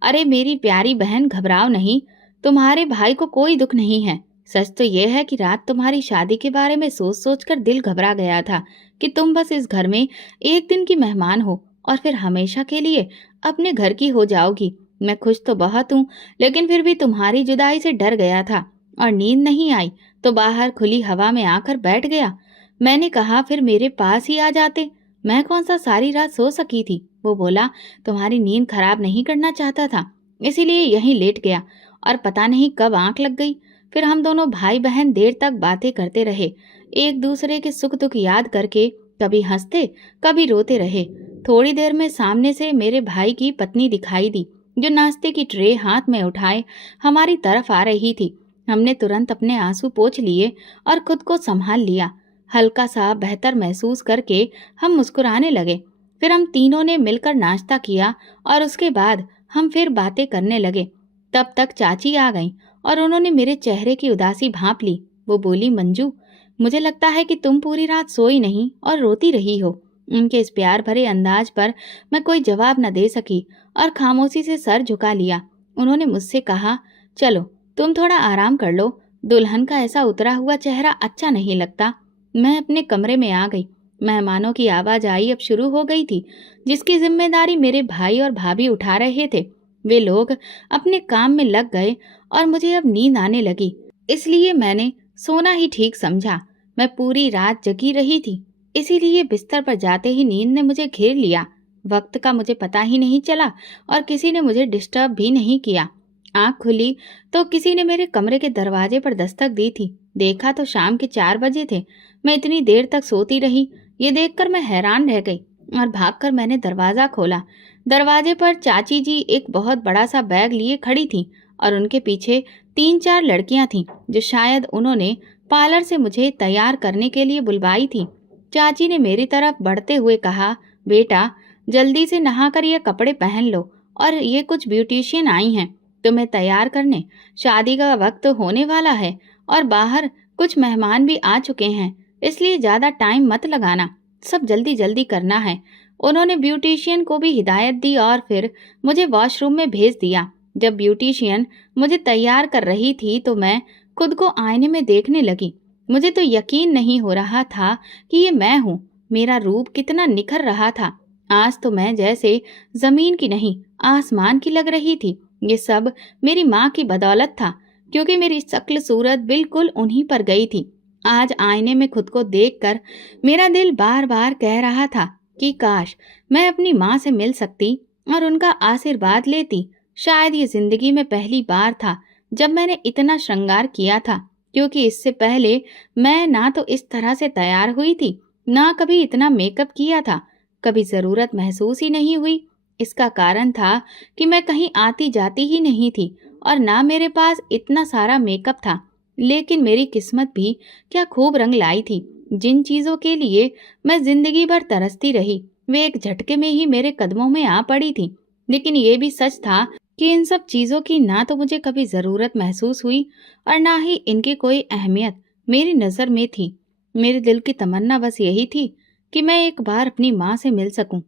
अरे मेरी प्यारी बहन, घबराओ नहीं, तुम्हारे भाई को कोई दुख नहीं है। सच तो यह है कि रात तुम्हारी शादी के बारे में सोच सोच कर दिल घबरा गया था कि तुम बस इस घर में एक दिन की मेहमान हो और फिर हमेशा के लिए अपने घर की हो जाओगी। मैं खुश तो बहुत हूँ, लेकिन फिर भी तुम्हारी जुदाई से डर गया था और नींद नहीं आई तो बाहर खुली हवा में आकर बैठ गया। मैंने कहा फिर मेरे पास ही आ जाते, मैं कौन सा सारी रात सो सकी थी। वो बोला, तुम्हारी नींद खराब नहीं करना चाहता था, इसीलिए यहीं लेट गया और पता नहीं कब आंख लग गई। फिर हम दोनों भाई बहन देर तक बातें करते रहे, एक दूसरे के सुख दुख याद करके कभी हंसते कभी रोते रहे। थोड़ी देर में सामने से मेरे भाई की पत्नी दिखाई दी, जो नाश्ते की ट्रे हाथ में उठाए हमारी तरफ आ रही थी। हमने तुरंत अपने आंसू पोंछ लिए और खुद को संभाल लिया। हल्का सा बेहतर महसूस करके हम मुस्कुराने लगे। फिर हम तीनों ने मिलकर नाश्ता किया और उसके बाद हम फिर बातें करने लगे। तब तक चाची आ गईं और उन्होंने मेरे चेहरे की उदासी भांप ली। वो बोली, मंजू, मुझे लगता है कि तुम पूरी रात सोई नहीं और रोती रही हो। उनके इस प्यार भरे अंदाज पर मैं कोई जवाब न दे सकी और खामोशी से सर झुका लिया। उन्होंने मुझसे कहा, चलो तुम थोड़ा आराम कर लो, दुल्हन का ऐसा उतरा हुआ चेहरा अच्छा नहीं लगता। मैं अपने कमरे में आ गई। मेहमानों की आवाज आई अब शुरू हो गई थी, जिसकी जिम्मेदारी मेरे भाई और भाभी उठा रहे थे। वे लोग अपने काम में लग गए और मुझे अब नींद आने लगी, इसलिए मैंने सोना ही ठीक समझा। मैं पूरी रात जगी रही थी, इसीलिए बिस्तर पर जाते ही नींद ने मुझे घेर लिया। वक्त का मुझे पता ही नहीं चला और किसी ने मुझे डिस्टर्ब भी नहीं किया। आंख खुली तो किसी ने मेरे कमरे के दरवाजे पर दस्तक दी थी। देखा तो शाम के 4 बजे थे। मैं इतनी देर तक सोती रही, ये देखकर मैं हैरान रह गई और भागकर मैंने दरवाज़ा खोला। दरवाजे पर चाची जी एक बहुत बड़ा सा बैग लिए खड़ी थीं और उनके पीछे 3-4 लड़कियां थीं, जो शायद उन्होंने पार्लर से मुझे तैयार करने के लिए बुलवाई थी। चाची ने मेरी तरफ बढ़ते हुए कहा, बेटा, जल्दी से नहाकर ये कपड़े पहन लो और ये कुछ ब्यूटिशियन आई हैं तुम्हें तैयार करने। शादी का वक्त होने वाला है और बाहर कुछ मेहमान भी आ चुके हैं, इसलिए ज़्यादा टाइम मत लगाना, सब जल्दी जल्दी करना है। उन्होंने ब्यूटिशियन को भी हिदायत दी और फिर मुझे वॉशरूम में भेज दिया। जब ब्यूटिशियन मुझे तैयार कर रही थी तो मैं खुद को आईने में देखने लगी। मुझे तो यकीन नहीं हो रहा था कि ये मैं हूँ। मेरा रूप कितना निखर रहा था। आज तो मैं जैसे जमीन की नहीं आसमान की लग रही थी। ये सब मेरी माँ की बदौलत था, क्योंकि मेरी शक्ल सूरत बिल्कुल उन्हीं पर गई थी। आज आईने में खुद को देखकर मेरा दिल बार बार कह रहा था कि काश मैं अपनी माँ से मिल सकती और उनका आशीर्वाद लेती। शायद ये जिंदगी में पहली बार था जब मैंने इतना श्रृंगार किया था, क्योंकि इससे पहले मैं ना तो इस तरह से तैयार हुई थी, ना कभी इतना मेकअप किया था। कभी ज़रूरत महसूस ही नहीं हुई। इसका कारण था कि मैं कहीं आती जाती ही नहीं थी और ना मेरे पास इतना सारा मेकअप था। लेकिन मेरी किस्मत भी क्या खूब रंग लाई थी। जिन चीज़ों के लिए मैं जिंदगी भर तरसती रही, वे एक झटके में ही मेरे कदमों में आ पड़ी थी। लेकिन ये भी सच था कि इन सब चीज़ों की ना तो मुझे कभी ज़रूरत महसूस हुई और ना ही इनकी कोई अहमियत मेरी नज़र में थी। मेरे दिल की तमन्ना बस यही थी कि मैं एक बार अपनी माँ से मिल सकूं।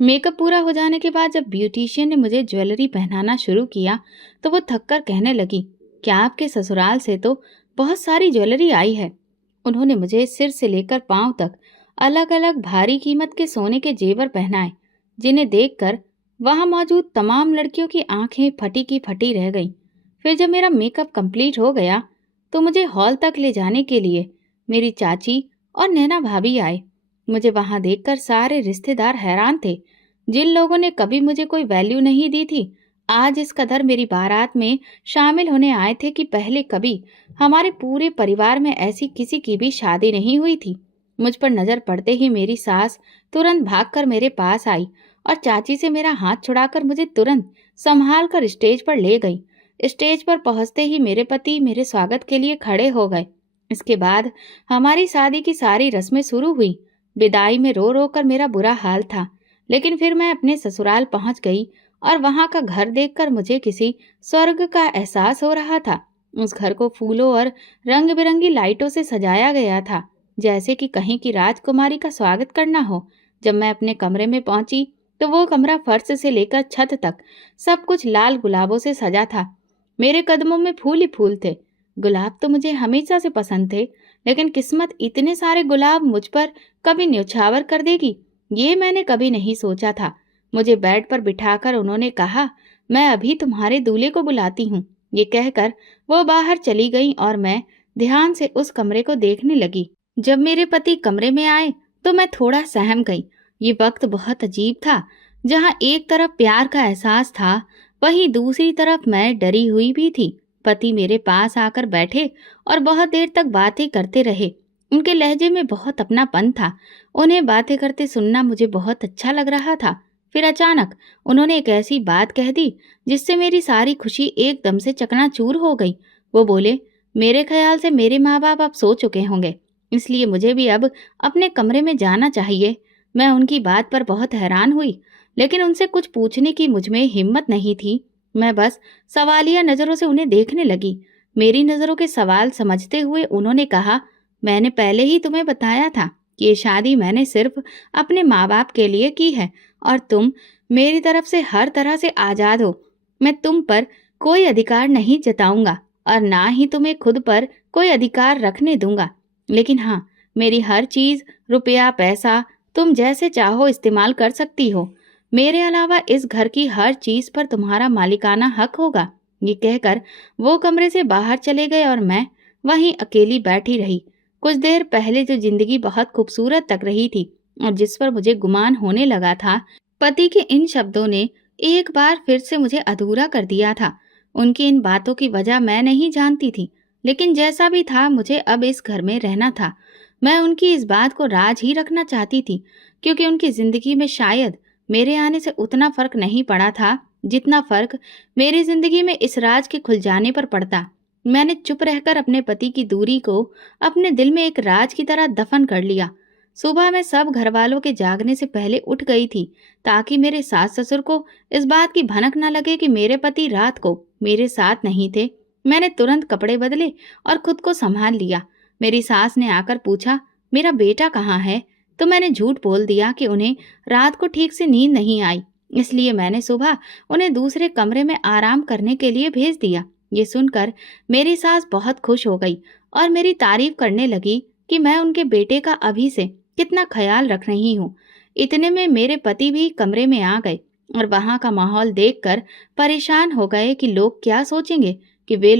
मेकअप पूरा हो जाने के बाद जब ब्यूटिशियन ने मुझे ज्वेलरी पहनाना शुरू किया तो वो थककर कहने लगी, क्या आपके ससुराल से तो बहुत सारी ज्वेलरी आई है। उन्होंने मुझे सिर से लेकर पांव तक अलग अलग भारी कीमत के सोने के जेवर पहनाए, जिन्हें देखकर वहां मौजूद तमाम लड़कियों की आंखें फटी की फटी रह गईं। फिर जब मेरा मेकअप कंप्लीट हो गया तो मुझे हॉल तक ले जाने के लिए मेरी चाची और नैना भाभी आए। मुझे वहां देखकर सारे रिश्तेदार हैरान थे। जिन लोगों ने कभी मुझे कोई वैल्यू नहीं दी थी, आज इस कदर मेरी बारात में शामिल होने आए थे कि पहले कभी हमारे पूरे परिवार में ऐसी किसी की भी शादी नहीं हुई थी। मुझ पर नजर पड़ते ही मेरी सास तुरंत भागकर मेरे पास आई और चाची से मेरा हाथ छुड़ाकर मुझे तुरंत संभाल कर स्टेज पर ले गई। स्टेज पर पहुंचते ही मेरे पति मेरे स्वागत के लिए खड़े हो गए। इसके बाद हमारी शादी की सारी रस्में शुरू हुई। विदाई में रो रो कर मेरा बुरा हाल था, लेकिन फिर मैं अपने ससुराल पहुंच गई और वहां का घर देखकर मुझे किसी स्वर्ग का एहसास हो रहा था। उस घर को फूलों और रंग बिरंगी लाइटों से सजाया गया था, जैसे कि कहीं की राजकुमारी का स्वागत करना हो। जब मैं अपने कमरे में पहुंची तो वो कमरा फर्श से लेकर छत तक सब कुछ लाल गुलाबों से सजा था। मेरे कदमों में फूल ही फूल थे। गुलाब तो मुझे हमेशा से पसंद थे, लेकिन किस्मत इतने सारे गुलाब मुझ पर कभी न्यौछावर कर देगी, ये मैंने कभी नहीं सोचा था। मुझे बेड पर बिठाकर उन्होंने कहा, मैं अभी तुम्हारे दूल्हे को बुलाती हूँ। ये कहकर वो बाहर चली गई और मैं ध्यान से उस कमरे को देखने लगी। जब मेरे पति कमरे में आए तो मैं थोड़ा सहम गई। ये वक्त बहुत अजीब था, जहाँ एक तरफ प्यार का एहसास था, वहीं दूसरी तरफ मैं डरी हुई भी थी। पति मेरे पास आकर बैठे और बहुत देर तक बातें करते रहे। उनके लहजे में बहुत अपनापन था। उन्हें बातें करते सुनना मुझे बहुत अच्छा लग रहा था। फिर अचानक उन्होंने एक ऐसी बात कह दी जिससे मेरी सारी खुशी एकदम से चकनाचूर हो गई। वो बोले, मेरे ख्याल से मेरे माँ बाप अब सो चुके होंगे, इसलिए मुझे भी अब अपने कमरे में जाना चाहिए। मैं उनकी बात पर बहुत हैरान हुई, लेकिन उनसे कुछ पूछने की मुझमें हिम्मत नहीं थी। मैं बस सवालिया नजरों से उन्हें देखने लगी। मेरी नजरों के सवाल समझते हुए उन्होंने कहा, मैंने पहले ही तुम्हें बताया था कि ये शादी मैंने सिर्फ अपने माँ बाप के लिए की है और तुम मेरी तरफ से हर तरह से आजाद हो। मैं तुम पर कोई अधिकार नहीं जताऊंगा और ना ही तुम्हें खुद पर कोई अधिकार रखने दूंगा। लेकिन हाँ, मेरी हर चीज, रुपया पैसा तुम जैसे चाहो इस्तेमाल कर सकती हो। मेरे अलावा इस घर की हर चीज पर तुम्हारा मालिकाना हक होगा। ये कहकर वो कमरे से बाहर चले गए और मैं वहीं अकेली बैठी रही। कुछ देर पहले जो जिंदगी बहुत खूबसूरत तक रही थी और जिस पर मुझे गुमान होने लगा था, पति के इन शब्दों ने एक बार फिर से मुझे अधूरा कर दिया था। उनकी इन बातों की वजह मैं नहीं जानती थी, लेकिन जैसा भी था मुझे अब इस घर में रहना था। मैं उनकी इस बात को राज ही रखना चाहती थी, क्योंकि उनकी जिंदगी में शायद मेरे आने से उतना फर्क नहीं पड़ा था जितना फर्क मेरी जिंदगी में इस राज के खुल जाने पर पड़ता। मैंने चुप रहकर अपने पति की दूरी को अपने दिल में एक राज की तरह दफन कर लिया। सुबह मैं सब घर वालों के जागने से पहले उठ गई थी, ताकि मेरे सास ससुर को इस बात की भनक न लगे कि मेरे पति रात को मेरे साथ नहीं थे। मैंने तुरंत कपड़े बदले और खुद को संभाल लिया। मेरी सास ने आकर पूछा, मेरा बेटा कहाँ है? तो मैंने झूठ बोल दिया कि उन्हें रात को ठीक से नींद नहीं आई, इसलिए मैंने सुबह उन्हें दूसरे कमरे में आराम करने के लिए भेज दिया। ये सुनकर मेरी सास बहुत खुश हो गई और मेरी तारीफ करने लगी कि मैं उनके बेटे का अभी से कितना ख्याल रख रही हूँ। इतने में मेरे पति भी कमरे में आ गए और वहां का माहौल देखकर परेशान हो गए कि लोग क्या सोचेंगे कि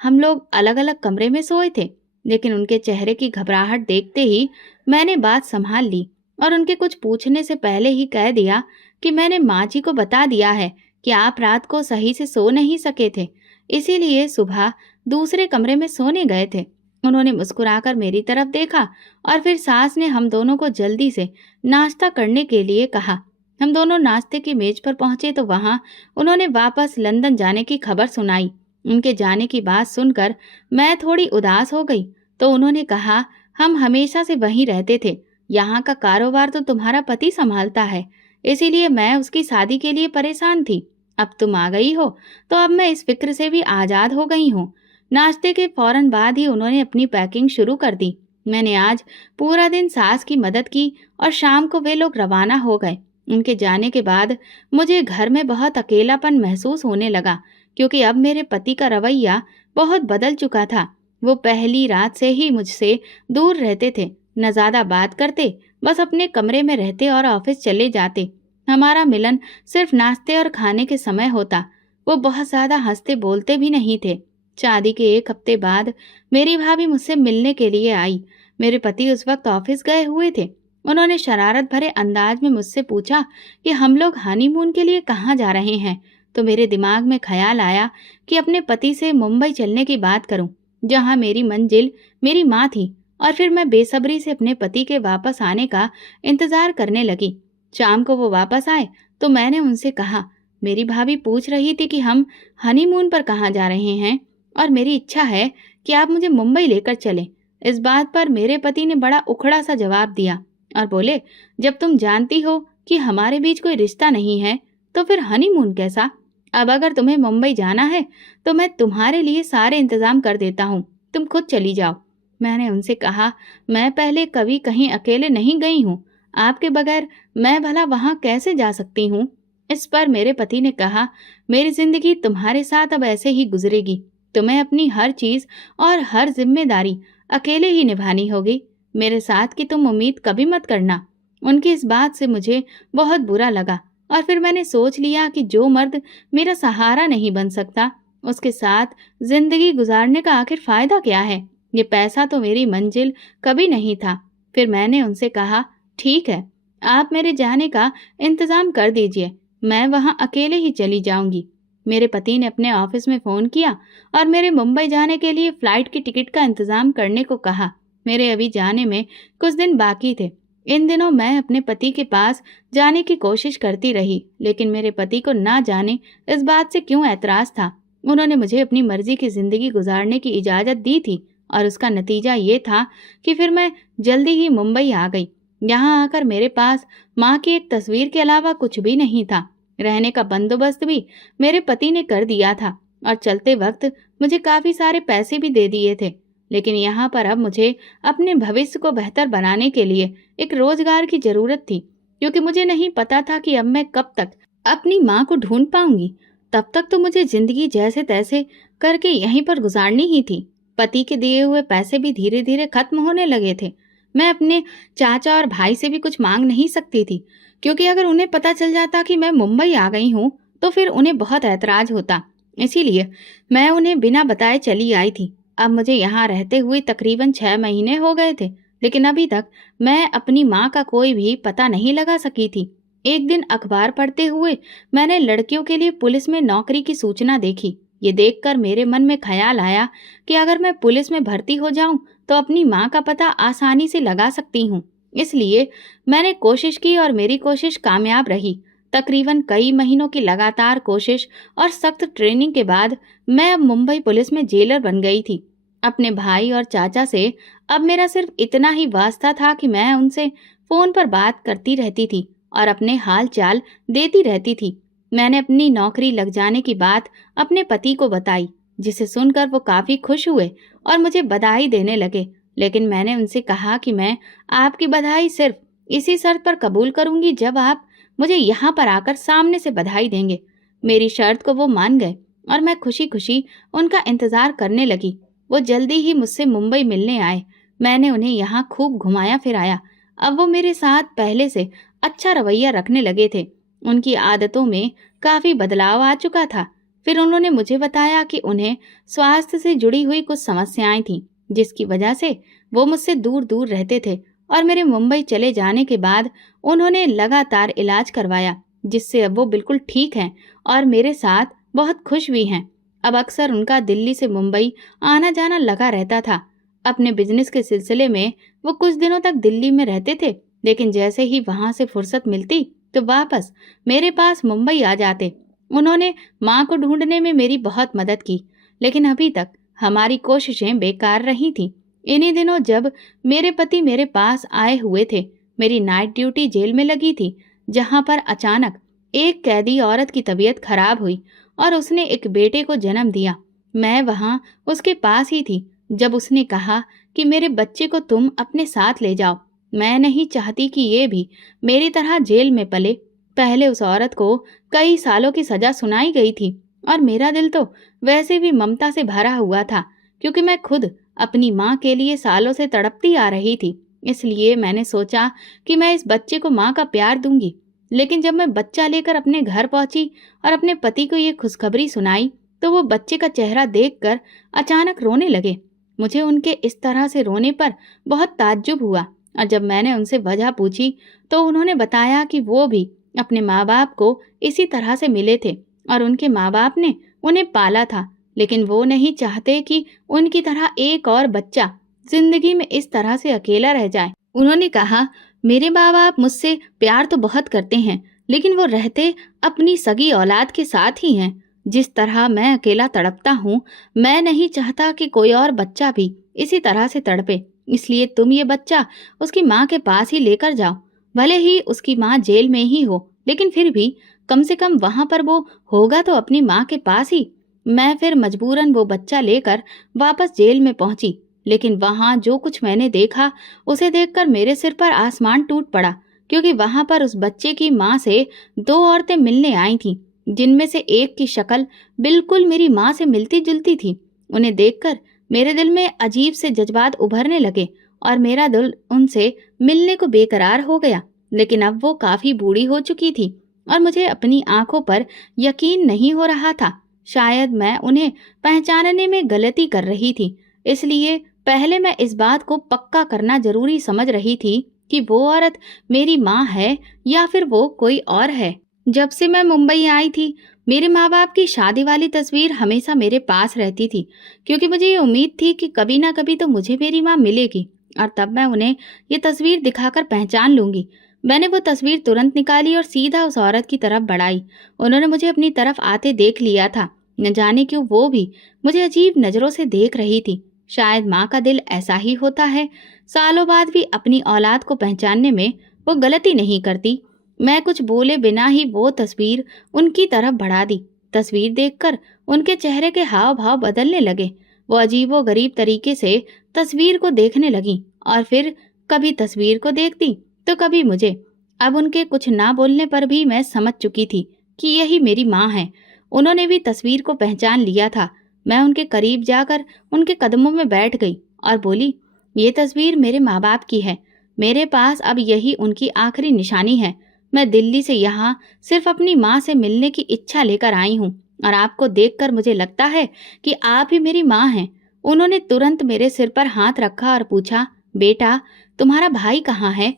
हम लोग अलग अलग कमरे में सोए थे। लेकिन उनके चेहरे की घबराहट देखते ही मैंने बात संभाल ली और उनके कुछ पूछने से पहले ही कह दिया कि मैंने माँ जी को बता दिया है कि आप रात को सही से सो नहीं सके थे, इसीलिए सुबह दूसरे कमरे में सोने गए थे। उन्होंने मुस्कुराकर मेरी तरफ देखा और फिर सास ने हम दोनों को जल्दी से नाश्ता करने के लिए कहा। हम दोनों नाश्ते की मेज पर पहुंचे तो वहां उन्होंने वापस लंदन जाने की खबर सुनाई। उनके जाने की बात सुनकर मैं थोड़ी उदास हो गई तो उन्होंने कहा, हम हमेशा से वहीं रहते थे, यहाँ का कारोबार तो तुम्हारा पति संभालता है, इसीलिए मैं उसकी शादी के लिए परेशान थी। अब तुम आ गई हो तो अब मैं इस फिक्र से भी आज़ाद हो गई हूँ। नाश्ते के फौरन बाद ही उन्होंने अपनी पैकिंग शुरू कर दी। मैंने आज पूरा दिन सास की मदद की और शाम को वे लोग रवाना हो गए। उनके जाने के बाद मुझे घर में बहुत अकेलापन महसूस होने लगा, क्योंकि अब मेरे पति का रवैया बहुत बदल चुका था। वो पहली रात से ही मुझसे दूर रहते थे, न ज़्यादा बात करते बस अपने कमरे में रहते और ऑफिस चले जाते। हमारा मिलन सिर्फ नाश्ते और खाने के समय होता। वो बहुत ज्यादा हंसते बोलते भी नहीं थे। शादी के 1 हफ्ते बाद मेरी भाभी मुझसे मिलने के लिए आई। मेरे पति उस वक्त ऑफिस गए हुए थे। उन्होंने शरारत भरे अंदाज में मुझसे पूछा कि हम लोग हनीमून के लिए कहाँ जा रहे हैं। तो मेरे दिमाग में ख्याल आया कि अपने पति से मुंबई चलने की बात करूं, जहां मेरी मंजिल मेरी माँ थी। और फिर मैं बेसब्री से अपने पति के वापस आने का इंतजार करने लगी। शाम को वो वापस आए तो मैंने उनसे कहा, मेरी भाभी पूछ रही थी कि हम हनीमून पर कहाँ जा रहे हैं और मेरी इच्छा है कि आप मुझे मुंबई लेकर चलें। इस बात पर मेरे पति ने बड़ा उखड़ा सा जवाब दिया और बोले, जब तुम जानती हो कि हमारे बीच कोई रिश्ता नहीं है तो फिर हनीमून कैसा। अब अगर तुम्हें मुंबई जाना है तो मैं तुम्हारे लिए सारे इंतजाम कर देता हूँ, तुम खुद चली जाओ। मैंने उनसे कहा, मैं पहले कभी कहीं अकेले नहीं गई हूँ, आपके बगैर मैं भला वहां कैसे जा सकती हूँ। इस पर मेरे पति ने कहा, मेरी जिंदगी तुम्हारे साथ अब ऐसे ही गुजरेगी। तुम्हें अपनी हर चीज और हर जिम्मेदारी अकेले ही निभानी होगी, मेरे साथ की तुम उम्मीद कभी मत करना। उनकी इस बात से मुझे बहुत बुरा लगा और फिर मैंने सोच लिया कि जो मर्द मेरा सहारा नहीं बन सकता उसके साथ जिंदगी गुजारने का आखिर फायदा क्या है। ये पैसा तो मेरी मंजिल कभी नहीं था। फिर मैंने उनसे कहा, ठीक है, आप मेरे जाने का इंतजाम कर दीजिए, मैं वहां अकेले ही चली जाऊंगी। मेरे पति ने अपने ऑफिस में फोन किया और मेरे मुंबई जाने के लिए फ्लाइट की टिकट का इंतजाम करने को कहा। मेरे अभी जाने में कुछ दिन बाकी थे। इन दिनों मैं अपने पति के पास जाने की कोशिश करती रही, लेकिन मेरे पति को ना जाने इस बात से क्यों ऐतराज था। उन्होंने मुझे अपनी मर्जी की जिंदगी गुजारने की इजाजत दी थी और उसका नतीजा ये था कि फिर मैं जल्दी ही मुंबई आ गई। यहाँ आकर मेरे पास माँ की एक तस्वीर के अलावा कुछ भी नहीं था। रहने का बंदोबस्त भी मेरे पति ने कर दिया था और चलते वक्त मुझे काफी सारे पैसे भी दे दिए थे। लेकिन यहाँ पर अब मुझे अपने भविष्य को बेहतर बनाने के लिए एक रोजगार की जरूरत थी, क्योंकि मुझे नहीं पता था कि अब मैं कब तक अपनी माँ को ढूंढ पाऊंगी। तब तक तो मुझे जिंदगी जैसे तैसे करके यहीं पर गुजारनी ही थी। पति के दिए हुए पैसे भी धीरे धीरे खत्म होने लगे थे। मैं अपने चाचा और भाई से भी कुछ मांग नहीं सकती थी, क्योंकि अगर उन्हें पता चल जाता कि मैं मुंबई आ गई हूँ तो फिर उन्हें बहुत ऐतराज होता। इसीलिए मैं उन्हें बिना बताए चली आई थी। अब मुझे यहाँ रहते हुए तकरीबन 6 महीने हो गए थे, लेकिन अभी तक मैं अपनी माँ का कोई भी पता नहीं लगा सकी थी। एक दिन अखबार पढ़ते हुए मैंने लड़कियों के लिए पुलिस में नौकरी की सूचना देखी। ये देखकर मेरे मन में ख्याल आया कि अगर मैं पुलिस में भर्ती हो जाऊं तो अपनी माँ का पता आसानी से लगा सकती हूँ। इसलिए मैंने कोशिश की और मेरी कोशिश कामयाब रही। तकरीबन कई महीनों की लगातार कोशिश और सख्त ट्रेनिंग के बाद मैं अब मुंबई पुलिस में जेलर बन गई थी। अपने भाई और चाचा से अब मेरा सिर्फ इतना ही वास्ता था कि मैं उनसे फोन पर बात करती रहती थी और अपने हाल चाल देती रहती थी। मैंने अपनी नौकरी लग जाने की बात अपने पति को बताई, जिसे सुनकर वो काफी खुश हुए और मुझे बधाई देने लगे। लेकिन मैंने उनसे कहा कि मैं आपकी बधाई सिर्फ इसी शर्त पर कबूल करूंगी जब आप मुझे यहाँ पर आकर सामने से बधाई देंगे। मेरी शर्त को वो मान गए और मैं खुशी खुशी उनका इंतजार करने लगी। वो जल्दी ही मुझसे मुंबई मिलने आए। मैंने उन्हें यहाँ खूब घुमाया फिराया। अब वो मेरे साथ पहले से अच्छा रवैया रखने लगे थे। उनकी आदतों में काफी बदलाव आ चुका था। फिर उन्होंने मुझे बताया कि उन्हें स्वास्थ्य से जुड़ी हुई कुछ समस्याएं थीं, जिसकी वजह से वो मुझसे दूर दूर रहते थे। और मेरे मुंबई चले जाने के बाद उन्होंने लगातार इलाज करवाया, जिससे अब वो बिल्कुल ठीक हैं और मेरे साथ बहुत खुश भी हैं। अब अक्सर उनका दिल्ली से मुंबई आना जाना लगा रहता था। अपने बिजनेस के सिलसिले में वो कुछ दिनों तक दिल्ली में रहते थे, लेकिन जैसे ही वहां से फुर्सत मिलती तो वापस मेरे पास मुंबई आ जाते। उन्होंने माँ को ढूंढने में मेरी बहुत मदद की, लेकिन अभी तक हमारी कोशिशें बेकार रही थीं। इन्हीं दिनों जब मेरे पति मेरे पास आए हुए थे, मेरी नाइट ड्यूटी जेल में लगी थी, जहां पर अचानक एक कैदी औरत की तबीयत खराब हुई और उसने एक बेटे को जन्म दिया। मैं वहां उसके पास ही थी जब उसने कहा कि मेरे बच्चे को तुम अपने साथ ले जाओ। मैं नहीं चाहती कि ये भी मेरी तरह जेल में पले। पहले उस औरत को कई सालों की सजा सुनाई गई थी और मेरा दिल तो वैसे भी ममता से भरा हुआ था, क्योंकि मैं खुद अपनी माँ के लिए सालों से तड़पती आ रही थी। इसलिए मैंने सोचा कि मैं इस बच्चे को माँ का प्यार दूंगी। लेकिन जब मैं बच्चा लेकर अपने घर पहुंची और अपने पति को ये खुशखबरी सुनाई, तो वो बच्चे का चेहरा देखकर अचानक रोने लगे। मुझे उनके इस तरह से रोने पर बहुत ताज्जुब हुआ और जब मैंने उनसे वजह पूछी तो उन्होंने बताया कि वो भी अपने माँ बाप को इसी तरह से मिले थे और उनके माँ बाप ने उन्हें पाला था, लेकिन वो नहीं चाहते कि उनकी तरह एक और बच्चा जिंदगी में इस तरह से अकेला रह जाए। उन्होंने कहा, मेरे माँ बाप मुझसे प्यार तो बहुत करते हैं, लेकिन वो रहते अपनी सगी औलाद के साथ ही हैं। जिस तरह मैं अकेला तड़पता हूँ, मैं नहीं चाहता कि कोई और बच्चा भी इसी तरह से तड़पे। इसलिए तुम ये बच्चा उसकी माँ के पास ही लेकर जाओ। भले ही उसकी माँ जेल में ही हो, लेकिन फिर भी कम से कम वहां पर वो होगा तो अपनी माँ के पास ही। मैं फिर मजबूरन वो बच्चा लेकर वापस जेल में पहुंची, लेकिन वहां जो कुछ मैंने देखा उसे देखकर मेरे सिर पर आसमान टूट पड़ा, क्योंकि वहां पर उस बच्चे की माँ से दो औरतें मिलने आई थीं, जिनमें से एक की शक्ल बिल्कुल मेरी माँ से मिलती जुलती थी। उन्हें देखकर मेरे दिल में अजीब से जज्बात उभरने लगे और मेरा दिल उनसे मिलने को बेकरार हो गया। लेकिन अब वो काफी बूढ़ी हो चुकी थी और मुझे अपनी आंखों पर यकीन नहीं हो रहा था। शायद मैं उन्हें पहचानने में गलती कर रही थी, इसलिए पहले मैं इस बात को पक्का करना जरूरी समझ रही थी कि वो औरत मेरी माँ है या फिर वो कोई और है। जब से मैं मुंबई आई थी, मेरे माँ बाप की शादी वाली तस्वीर हमेशा मेरे पास रहती थी, क्योंकि मुझे ये उम्मीद थी कि कभी ना कभी तो मुझे मेरी माँ मिलेगी और तब मैं उन्हें ये तस्वीर दिखाकर पहचान लूंगी। मैंने वो तस्वीर तुरंत निकाली और सीधा उस औरत की तरफ बढ़ाई। उन्होंने मुझे अपनी तरफ आते देख लिया था। न जाने क्यों वो भी मुझे अजीब नजरों से देख रही थी। शायद माँ का दिल ऐसा ही होता है, सालों बाद भी अपनी औलाद को पहचानने में वो गलती नहीं करती। मैं कुछ बोले बिना ही वो तस्वीर उनकी तरफ बढ़ा दी। तस्वीर देखकर उनके चेहरे के हाव भाव बदलने लगे। वो अजीबो गरीब तरीके से तस्वीर को देखने लगी और फिर कभी तस्वीर को देखती तो कभी मुझे। अब उनके कुछ ना बोलने पर भी मैं समझ चुकी थी कि यही मेरी माँ है। उन्होंने भी तस्वीर को पहचान लिया था। मैं उनके करीब जाकर उनके कदमों में बैठ गई और बोली, ये तस्वीर मेरे माँ बाप की है। मेरे पास अब यही उनकी आखिरी निशानी है। मैं दिल्ली से यहाँ सिर्फ अपनी माँ से मिलने की इच्छा लेकर आई हूँ और आपको देखकर मुझे लगता है कि आप ही मेरी माँ हैं। उन्होंने तुरंत मेरे सिर पर हाथ रखा और पूछा, बेटा तुम्हारा भाई कहाँ है?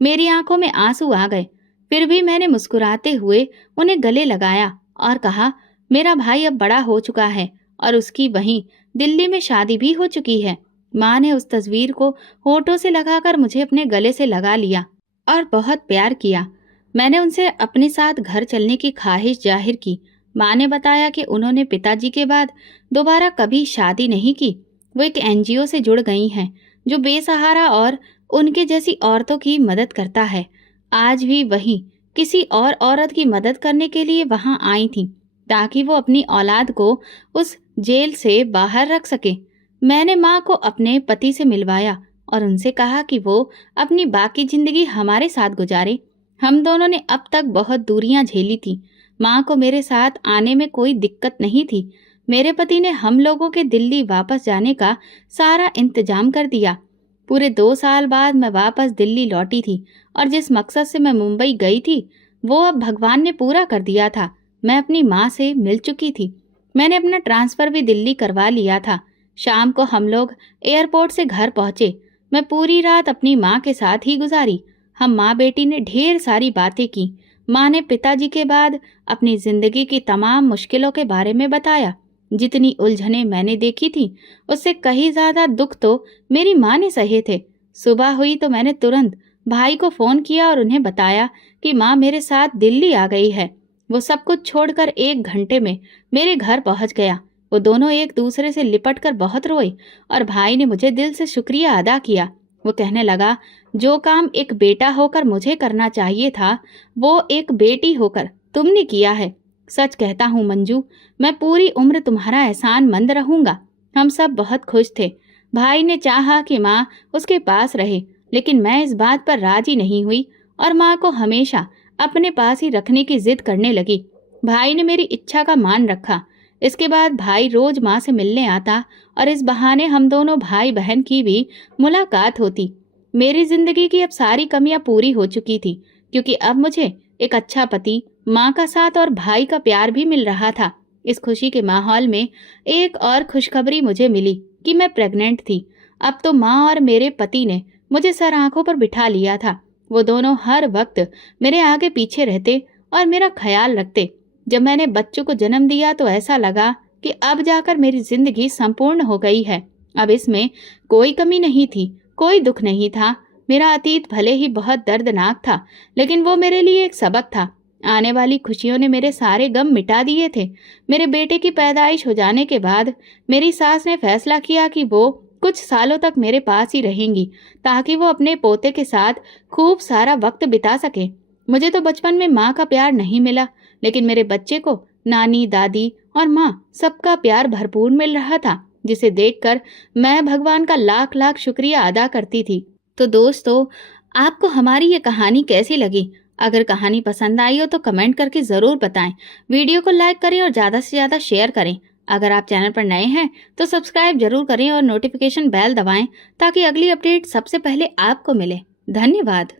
मेरी आंखों में आंसू आ गए। फिर भी मैंने मुस्कुराते हुए उन्हें गले लगाया और कहा, मेरा भाई अब बड़ा हो चुका है और उसकी वहीं दिल्ली में शादी भी हो चुकी है। माँ ने उस तस्वीर को होठों से लगाकर मुझे अपने गले से लगा लिया और बहुत प्यार किया। मैंने उनसे अपने साथ घर चलने की ख्वाहिश जाहिर की। माँ ने बताया कि उन्होंने पिताजी के बाद दोबारा कभी शादी नहीं की। वो एक एनजीओ से जुड़ गई हैं जो बेसहारा और उनके जैसी औरतों की मदद करता है। आज भी वही किसी और औरत की मदद करने के लिए वहां आई थी ताकि वो अपनी औलाद को उस जेल से बाहर रख सके। मैंने माँ को अपने पति से मिलवाया और उनसे कहा कि वो अपनी बाकी जिंदगी हमारे साथ गुजारे। हम दोनों ने अब तक बहुत दूरियां झेली थी। माँ को मेरे साथ आने में कोई दिक्कत नहीं थी। मेरे पति ने हम लोगों के दिल्ली वापस जाने का सारा इंतजाम कर दिया। पूरे 2 साल बाद मैं वापस दिल्ली लौटी थी और जिस मकसद से मैं मुंबई गई थी वो अब भगवान ने पूरा कर दिया था। मैं अपनी माँ से मिल चुकी थी। मैंने अपना ट्रांसफर भी दिल्ली करवा लिया था। शाम को हम लोग एयरपोर्ट से घर पहुंचे। मैं पूरी रात अपनी माँ के साथ ही गुजारी। हम माँ बेटी ने ढेर सारी बातें की। माँ ने पिताजी के बाद अपनी जिंदगी की तमाम मुश्किलों के बारे में बताया। जितनी उलझनें मैंने देखी थी उससे कहीं ज्यादा दुख तो मेरी माँ ने सहे थे। सुबह हुई तो मैंने तुरंत भाई को फोन किया और उन्हें बताया कि माँ मेरे साथ दिल्ली आ गई है। वो सब कुछ छोड़कर 1 घंटे में मेरे घर पहुंच गया। वो दोनों एक दूसरे से लिपट कर बहुत रोए और भाई ने मुझे दिल से शुक्रिया अदा किया। वो कहने लगा, जो काम एक बेटा होकर मुझे करना चाहिए था वो एक बेटी होकर तुमने किया है। सच कहता हूँ मंजू, मैं पूरी उम्र तुम्हारा एहसानमंद रहूंगा। हम सब बहुत खुश थे। भाई ने चाहा कि माँ उसके पास रहे, लेकिन मैं इस बात पर राजी नहीं हुई और माँ को हमेशा अपने पास ही रखने की जिद करने लगी। भाई ने मेरी इच्छा का मान रखा। इसके बाद भाई रोज माँ से मिलने आता और इस बहाने हम दोनों भाई बहन की भी मुलाकात होती। मेरी जिंदगी की अब सारी कमियां पूरी हो चुकी थी, क्योंकि अब मुझे एक अच्छा पति, माँ का साथ और भाई का प्यार भी मिल रहा था। इस खुशी के माहौल में एक और खुशखबरी मुझे मिली कि मैं प्रेग्नेंट थी। अब तो माँ और मेरे पति ने मुझे सर आंखों पर बिठा लिया था। वो दोनों हर वक्त मेरे आगे पीछे रहते और मेरा ख्याल रखते। जब मैंने बच्चों को जन्म दिया तो ऐसा लगा कि अब जाकर मेरी जिंदगी संपूर्ण हो गई है। अब इसमें कोई कमी नहीं थी, कोई दुख नहीं था। मेरा अतीत भले ही बहुत दर्दनाक था, लेकिन वो मेरे लिए एक सबक था। आने वाली खुशियों ने मेरे सारे गम मिटा दिए थे। मेरे बेटे की पैदाइश हो जाने के बाद मेरी सास ने फैसला किया कि वो कुछ सालों तक मेरे पास ही रहेंगी, ताकि वो अपने पोते के साथ खूब सारा वक्त बिता सके। मुझे तो बचपन में माँ का प्यार नहीं मिला, लेकिन मेरे बच्चे को नानी, दादी और माँ सबका प्यार भरपूर मिल रहा था, जिसे देखकर मैं भगवान का लाख लाख शुक्रिया अदा करती थी। तो दोस्तों, आपको हमारी ये कहानी कैसी लगी? अगर कहानी पसंद आई हो तो कमेंट करके ज़रूर बताएं। वीडियो को लाइक करें और ज़्यादा से ज़्यादा शेयर करें। अगर आप चैनल पर नए हैं तो सब्सक्राइब जरूर करें और नोटिफिकेशन बेल दबाएं, ताकि अगली अपडेट सबसे पहले आपको मिले। धन्यवाद।